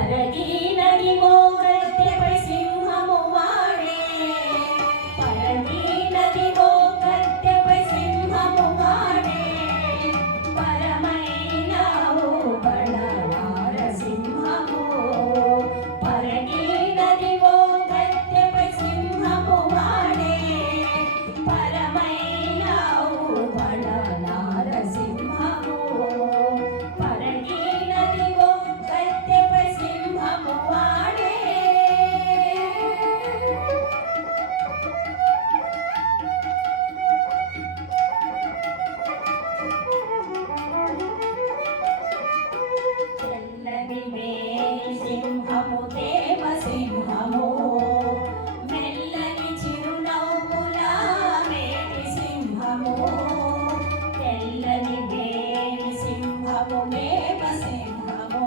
పరగీనదివో గద్దెపై సింహము వాడే, పరగీనదివో గద్దెపై సింహము వాడే, పరమైనావు బడవార సింహము. పరగీనదివో గద్దెపై సింహము వాడే, పరమైనావు బడవార సింహము. పరగీనదివో గద్దెపై సింహము వాడే. తెల్లని మేని సింహము దేవ సింహము, మెల్లని చిరునవ్వుల మేటి సింహము. తెల్లని మేని సింహము దేవ సింహము,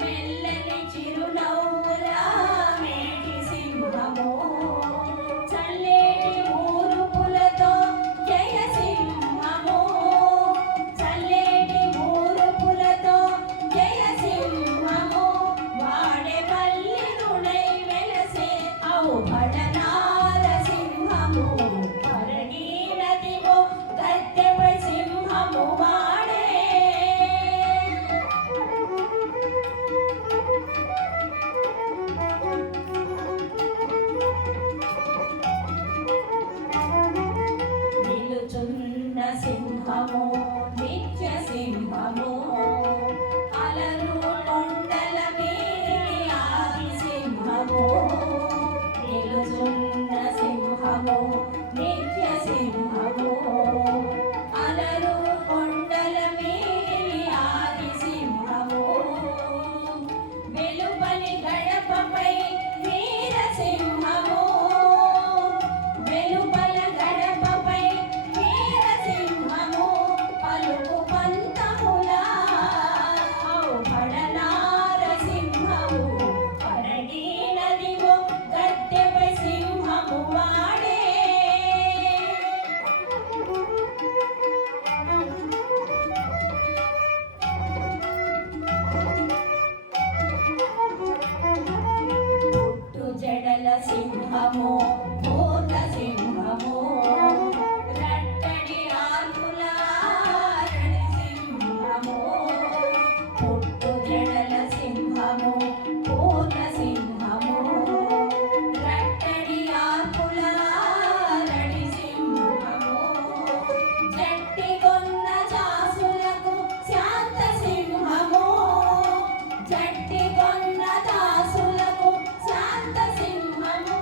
మెల్లని చిరునవ్వుల మేటి సింహము. చల్లేటి ఊరుపులతో జయ సింహము, చల్లేటి ఊరుపులతో జయ సింహము. వాడెపల్లి రుణై వెలసే ఔ భడనార సింహము. పరగీనదివో గద్దెపై సింహము వాడే. నిలుచున్న సింహము నిత్య సింహము, అలరు కొండల మీది ఆది సింహము. నిలుచున్న సింహము నిత్య సింహము, అలరు కొండల మీది ఆది సింహము. వెలుపలి గడపపై వీర సింహము, వెలుపల గడపపై వీర సింహము. పలుకు పంతములా ఔ భడనార సింహము. పరగీనదివో గద్దెపై సింహము వాడే. పుట్టు జడల సింహము పూర్ణ సింహము, రట్టడి ఆర్పుల రడి సింహము. పుట్టు జడల సింహము పూర్ణ సింహము, రట్టడి ఆర్పుల రడి సింహము. జట్టిగొన్న దాసులకు శాంత సింహము, జట్టిగొన్న దాసులకు శాంత సింహము.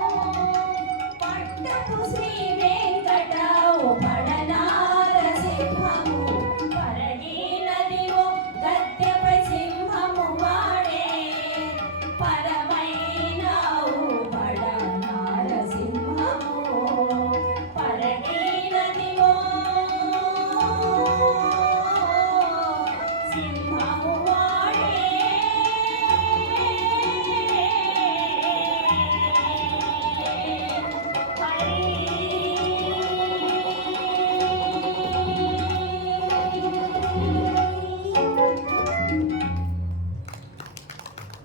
పట్టపు శ్రీ వెంకట భడనార సింహము. పరగీనదివో గద్దెపై సింహము వాడే, పరమైనావు భడనార సింహము. పరగీనదివో సింహము.